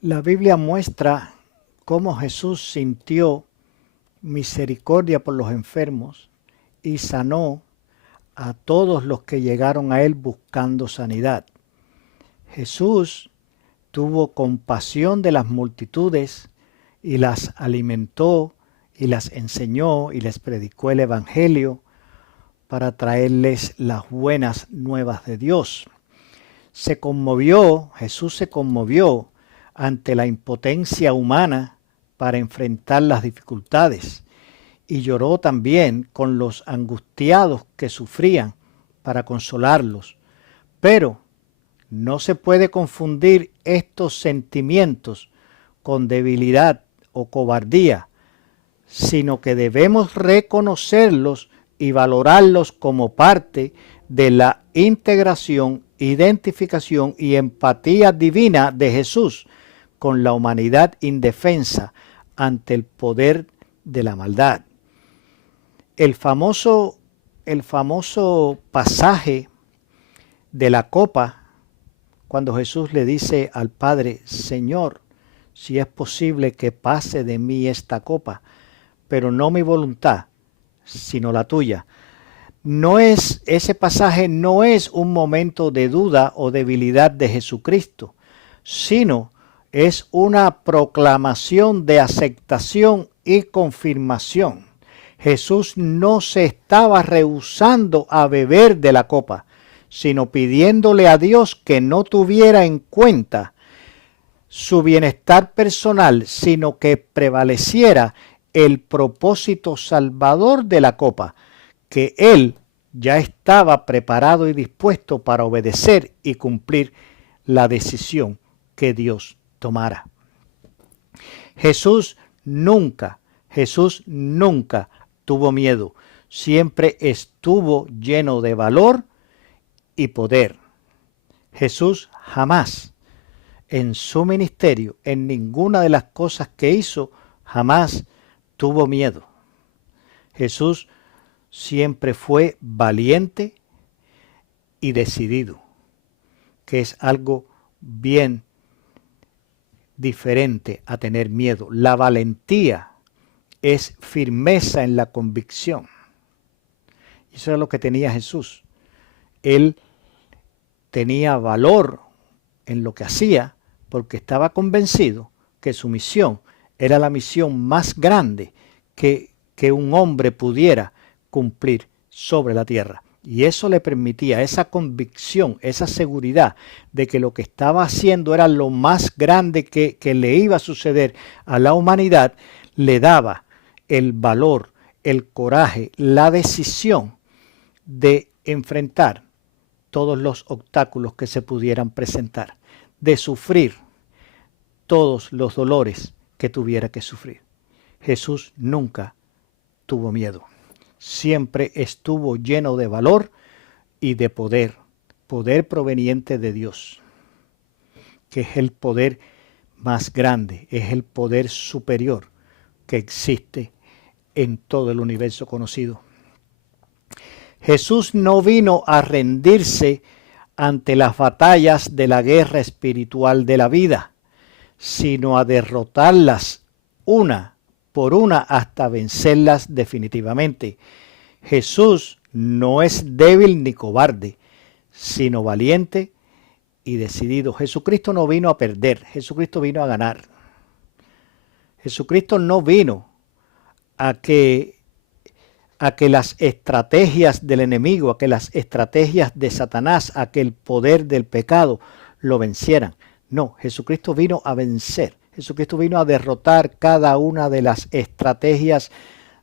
La Biblia muestra cómo Jesús sintió misericordia por los enfermos y sanó a todos los que llegaron a él buscando sanidad. Jesús tuvo compasión de las multitudes y las alimentó y las enseñó y les predicó el Evangelio para traerles las buenas nuevas de Dios. Jesús se conmovió ante la impotencia humana para enfrentar las dificultades y lloró también con los angustiados que sufrían para consolarlos. Pero no se puede confundir estos sentimientos con debilidad o cobardía, sino que debemos reconocerlos y valorarlos como parte de la integración, identificación y empatía divina de Jesús con la humanidad indefensa ante el poder de la maldad. El famoso pasaje de la copa, cuando Jesús le dice al Padre: Señor, si es posible que pase de mí esta copa, pero no mi voluntad, sino la tuya. Ese pasaje no es un momento de duda o debilidad de Jesucristo, sino es una proclamación de aceptación y confirmación. Jesús no se estaba rehusando a beber de la copa, sino pidiéndole a Dios que no tuviera en cuenta su bienestar personal, sino que prevaleciera el propósito salvador de la copa, que él ya estaba preparado y dispuesto para obedecer y cumplir la decisión que Dios tomara. Jesús nunca tuvo miedo, siempre estuvo lleno de valor y poder. Jesús jamás en su ministerio, en ninguna de las cosas que hizo, jamás tuvo miedo. Jesús siempre fue valiente y decidido, que es algo bien diferente a tener miedo. La valentía es firmeza en la convicción. Eso es lo que tenía Jesús. Él tenía valor en lo que hacía porque estaba convencido que su misión era la misión más grande que un hombre pudiera cumplir sobre la tierra. Y eso le permitía, esa convicción, esa seguridad de que lo que estaba haciendo era lo más grande que le iba a suceder a la humanidad, le daba el valor, el coraje, la decisión de enfrentar todos los obstáculos que se pudieran presentar, de sufrir todos los dolores que tuviera que sufrir. Jesús nunca tuvo miedo. Siempre estuvo lleno de valor y de poder proveniente de Dios, que es el poder más grande, es el poder superior que existe en todo el universo conocido. Jesús no vino a rendirse ante las batallas de la guerra espiritual de la vida, sino a derrotarlas una por una hasta vencerlas definitivamente. Jesús no es débil ni cobarde, sino valiente y decidido. Jesucristo no vino a perder, Jesucristo vino a ganar. Jesucristo no vino a que las estrategias del enemigo, a que las estrategias de Satanás, a que el poder del pecado lo vencieran. No, Jesucristo vino a vencer. Jesucristo vino a derrotar cada una de las estrategias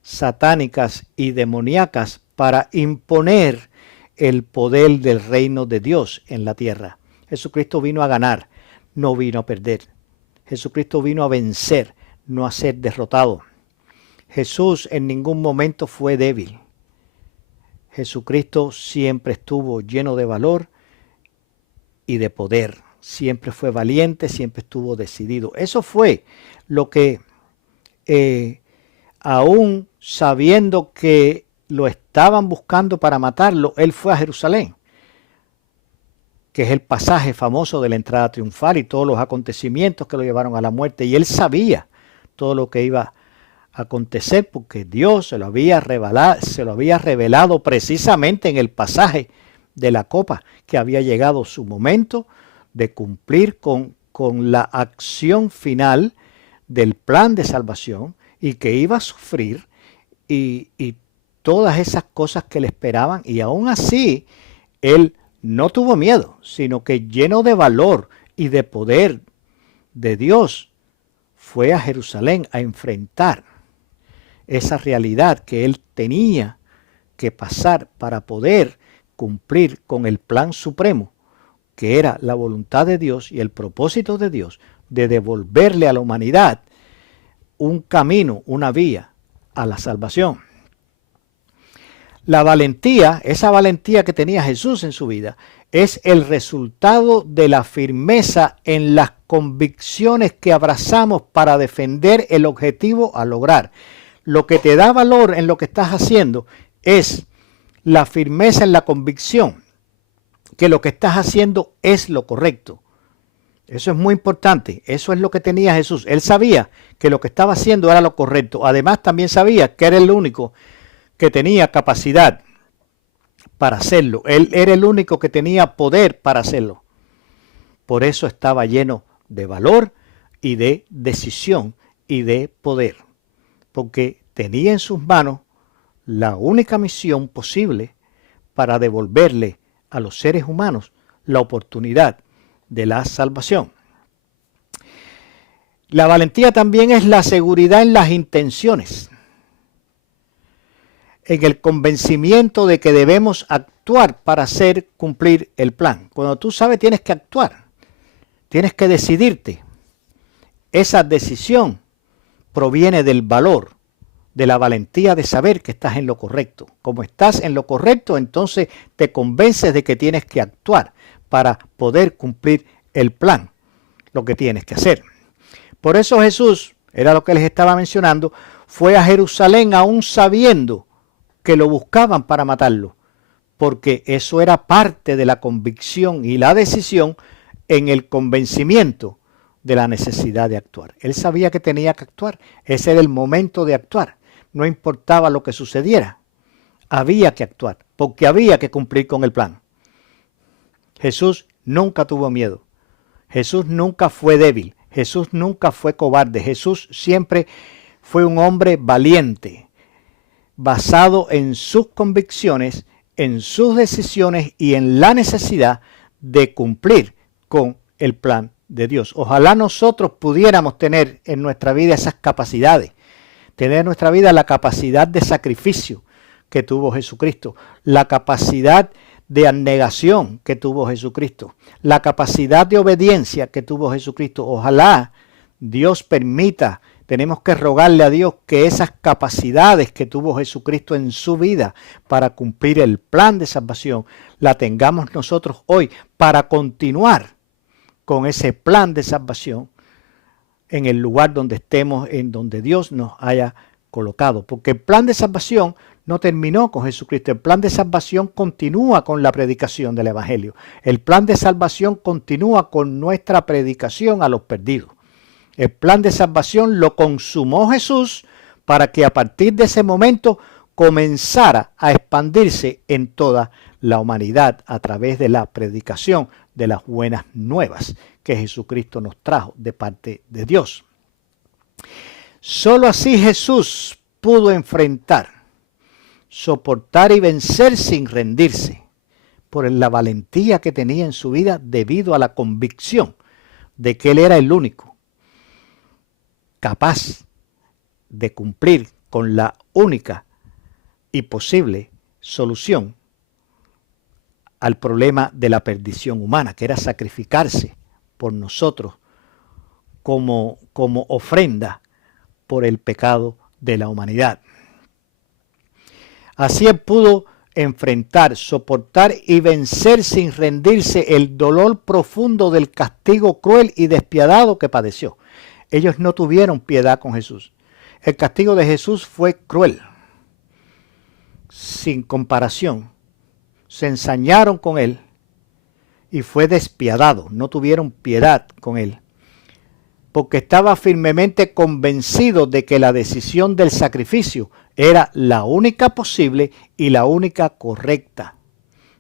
satánicas y demoníacas para imponer el poder del reino de Dios en la tierra. Jesucristo vino a ganar, no vino a perder. Jesucristo vino a vencer, no a ser derrotado. Jesús en ningún momento fue débil. Jesucristo siempre estuvo lleno de valor y de poder. Siempre fue valiente, siempre estuvo decidido. Eso fue lo que, aún sabiendo que lo estaban buscando para matarlo, él fue a Jerusalén. que es el pasaje famoso de la entrada triunfal y todos los acontecimientos que lo llevaron a la muerte. Y él sabía todo lo que iba a acontecer porque Dios se lo había revelado precisamente en el pasaje de la copa, que había llegado su momento de cumplir con la acción final del plan de salvación y que iba a sufrir y todas esas cosas que le esperaban. Y aún así, él no tuvo miedo, sino que lleno de valor y de poder de Dios, fue a Jerusalén a enfrentar esa realidad que él tenía que pasar para poder cumplir con el plan supremo, que era la voluntad de Dios y el propósito de Dios de devolverle a la humanidad un camino, una vía a la salvación. La valentía, esa valentía que tenía Jesús en su vida, es el resultado de la firmeza en las convicciones que abrazamos para defender el objetivo a lograr. Lo que te da valor en lo que estás haciendo es la firmeza en la convicción que lo que estás haciendo es lo correcto. Eso es muy importante. Eso es lo que tenía Jesús. Él sabía que lo que estaba haciendo era lo correcto. Además, también sabía que era el único que tenía capacidad para hacerlo. Él era el único que tenía poder para hacerlo. Por eso estaba lleno de valor y de decisión y de poder. Porque tenía en sus manos la única misión posible para devolverle a los seres humanos la oportunidad de la salvación. La valentía también es la seguridad en las intenciones, en el convencimiento de que debemos actuar para hacer cumplir el plan. Cuando tú sabes, tienes que actuar, tienes que decidirte. Esa decisión proviene del valor, de la valentía de saber que estás en lo correcto. Como estás en lo correcto, entonces te convences de que tienes que actuar para poder cumplir el plan, lo que tienes que hacer. Por eso Jesús, era lo que les estaba mencionando, fue a Jerusalén aún sabiendo que lo buscaban para matarlo, porque eso era parte de la convicción y la decisión en el convencimiento de la necesidad de actuar. Él sabía que tenía que actuar, ese era el momento de actuar, no importaba lo que sucediera, había que actuar, porque había que cumplir con el plan. Jesús nunca tuvo miedo, Jesús nunca fue débil, Jesús nunca fue cobarde, Jesús siempre fue un hombre valiente, basado en sus convicciones, en sus decisiones y en la necesidad de cumplir con el plan de Dios. Ojalá nosotros pudiéramos tener en nuestra vida esas capacidades, tener en nuestra vida la capacidad de sacrificio que tuvo Jesucristo, la capacidad de abnegación que tuvo Jesucristo, la capacidad de obediencia que tuvo Jesucristo. Ojalá Dios permita, tenemos que rogarle a Dios que esas capacidades que tuvo Jesucristo en su vida para cumplir el plan de salvación, la tengamos nosotros hoy para continuar con ese plan de salvación en el lugar donde estemos, en donde Dios nos haya colocado. Porque el plan de salvación no terminó con Jesucristo. El plan de salvación continúa con la predicación del Evangelio. El plan de salvación continúa con nuestra predicación a los perdidos. El plan de salvación lo consumó Jesús para que a partir de ese momento comenzara a expandirse en toda la humanidad a través de la predicación de las buenas nuevas que Jesucristo nos trajo de parte de Dios. Solo así Jesús pudo enfrentar, soportar y vencer sin rendirse, por la valentía que tenía en su vida debido a la convicción de que Él era el único capaz de cumplir con la única y posible solución al problema de la perdición humana, que era sacrificarse por nosotros como ofrenda por el pecado de la humanidad. Así Él pudo enfrentar, soportar y vencer sin rendirse el dolor profundo del castigo cruel y despiadado que padeció. Ellos no tuvieron piedad con Jesús. El castigo de Jesús fue cruel, sin comparación. Se ensañaron con Él y fue despiadado. No tuvieron piedad con él, porque estaba firmemente convencido de que la decisión del sacrificio era la única posible y la única correcta.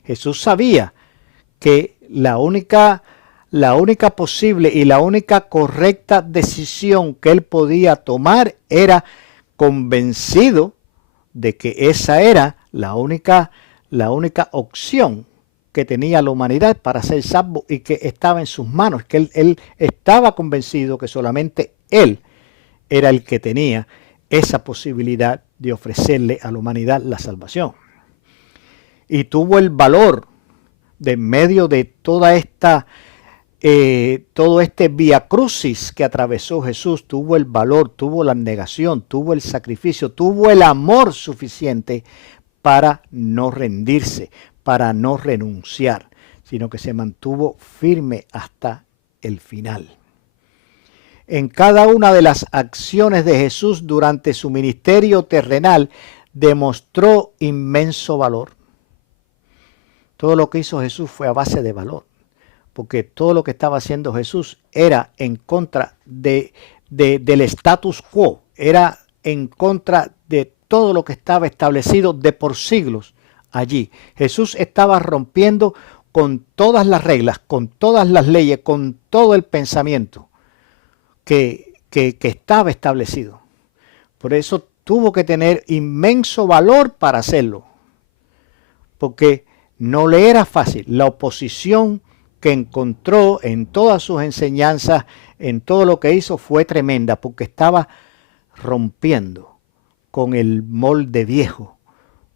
Jesús sabía que la única posible y la única correcta decisión que él podía tomar era convencido de que esa era la única opción que tenía la humanidad para ser salvo y que estaba en sus manos, que él estaba convencido que solamente él era el que tenía esa posibilidad de ofrecerle a la humanidad la salvación. Y tuvo el valor de en medio de todo este vía crucis que atravesó Jesús, tuvo el valor, tuvo la abnegación, tuvo el sacrificio, tuvo el amor suficiente para no rendirse, para no renunciar, sino que se mantuvo firme hasta el final. En cada una de las acciones de Jesús durante su ministerio terrenal demostró inmenso valor. Todo lo que hizo Jesús fue a base de valor, porque todo lo que estaba haciendo Jesús era en contra del status quo, era en contra de todo lo que estaba establecido de por siglos allí. Jesús estaba rompiendo con todas las reglas, con todas las leyes, con todo el pensamiento que estaba establecido. Por eso tuvo que tener inmenso valor para hacerlo, porque no le era fácil. La oposición que encontró en todas sus enseñanzas, en todo lo que hizo, fue tremenda, porque estaba rompiendo con el molde viejo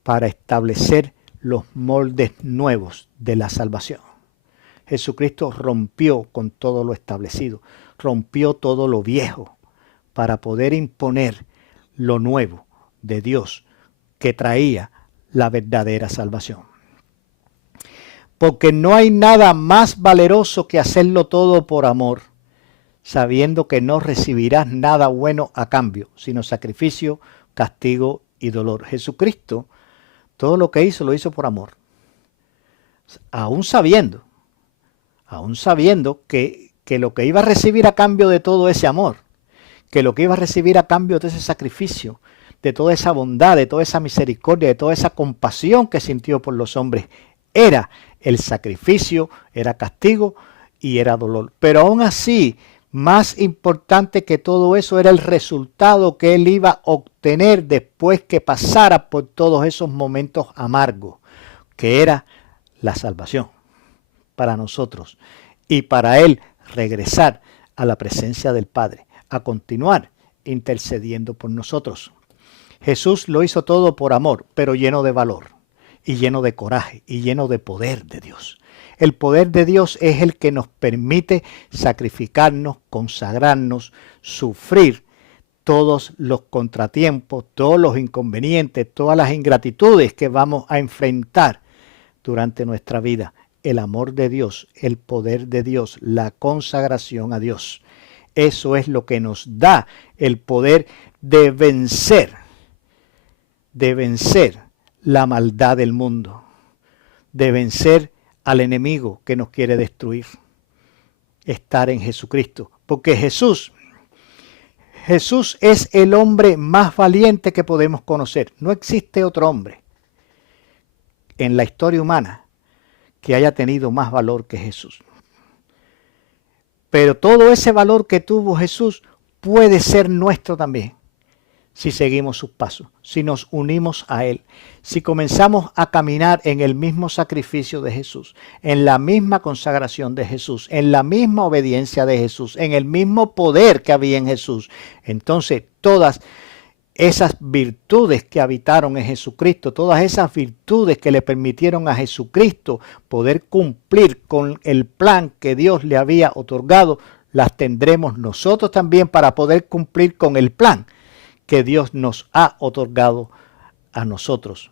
para establecer los moldes nuevos de la salvación. Jesucristo rompió con todo lo establecido, rompió todo lo viejo para poder imponer lo nuevo de Dios que traía la verdadera salvación. Porque no hay nada más valeroso que hacerlo todo por amor, sabiendo que no recibirás nada bueno a cambio, sino sacrificio, castigo y dolor. Jesucristo, todo lo que hizo, lo hizo por amor. Aún sabiendo que lo que iba a recibir a cambio de todo ese amor, que lo que iba a recibir a cambio de ese sacrificio, de toda esa bondad, de toda esa misericordia, de toda esa compasión que sintió por los hombres, era el sacrificio, era castigo y era dolor. Pero aún así, más importante que todo eso era el resultado que él iba a obtener después que pasara por todos esos momentos amargos, que era la salvación para nosotros y para él regresar a la presencia del Padre, a continuar intercediendo por nosotros. Jesús lo hizo todo por amor, pero lleno de valor y lleno de coraje y lleno de poder de Dios. El poder de Dios es el que nos permite sacrificarnos, consagrarnos, sufrir todos los contratiempos, todos los inconvenientes, todas las ingratitudes que vamos a enfrentar durante nuestra vida. El amor de Dios, el poder de Dios, la consagración a Dios. Eso es lo que nos da el poder de vencer la maldad del mundo, de vencer al enemigo que nos quiere destruir. Estar en Jesucristo, porque Jesús es el hombre más valiente que podemos conocer. No existe otro hombre en la historia humana que haya tenido más valor que Jesús. Pero todo ese valor que tuvo Jesús puede ser nuestro también, si seguimos sus pasos, si nos unimos a Él, si comenzamos a caminar en el mismo sacrificio de Jesús, en la misma consagración de Jesús, en la misma obediencia de Jesús, en el mismo poder que había en Jesús. Entonces todas esas virtudes que habitaron en Jesucristo, todas esas virtudes que le permitieron a Jesucristo poder cumplir con el plan que Dios le había otorgado, las tendremos nosotros también para poder cumplir con el plan que Dios nos ha otorgado a nosotros.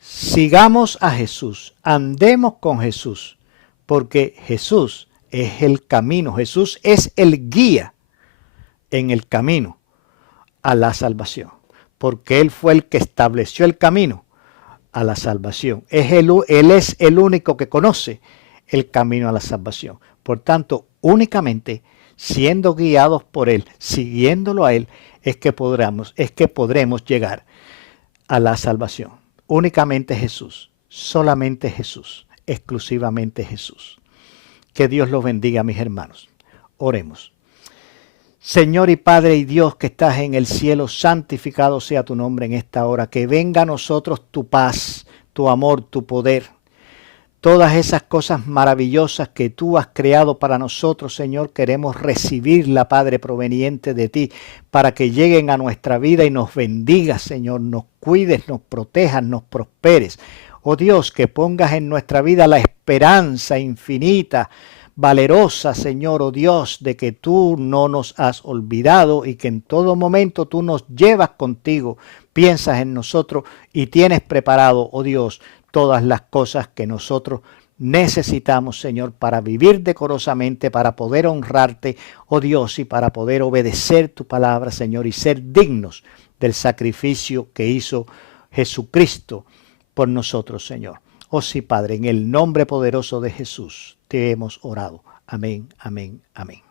Sigamos a Jesús, andemos con Jesús, porque Jesús es el camino, Jesús es el guía en el camino a la salvación, porque Él fue el que estableció el camino a la salvación. Él es el único que conoce el camino a la salvación. Por tanto, únicamente siendo guiados por Él, siguiéndolo a Él, es que podremos llegar a la salvación. Únicamente Jesús, solamente Jesús, exclusivamente Jesús. Que Dios los bendiga, mis hermanos. Oremos. Señor y Padre y Dios que estás en el cielo, santificado sea tu nombre en esta hora. Que venga a nosotros tu paz, tu amor, tu poder. Todas esas cosas maravillosas que tú has creado para nosotros, Señor, queremos recibirla, Padre, proveniente de ti, para que lleguen a nuestra vida y nos bendigas, Señor, nos cuides, nos protejas, nos prosperes. Oh Dios, que pongas en nuestra vida la esperanza infinita, valerosa, Señor, oh Dios, de que tú no nos has olvidado y que en todo momento tú nos llevas contigo, piensas en nosotros y tienes preparado, oh Dios, todas las cosas que nosotros necesitamos, Señor, para vivir decorosamente, para poder honrarte, oh Dios, y para poder obedecer tu palabra, Señor, y ser dignos del sacrificio que hizo Jesucristo por nosotros, Señor. Oh sí, Padre, en el nombre poderoso de Jesús te hemos orado. Amén, amén, amén.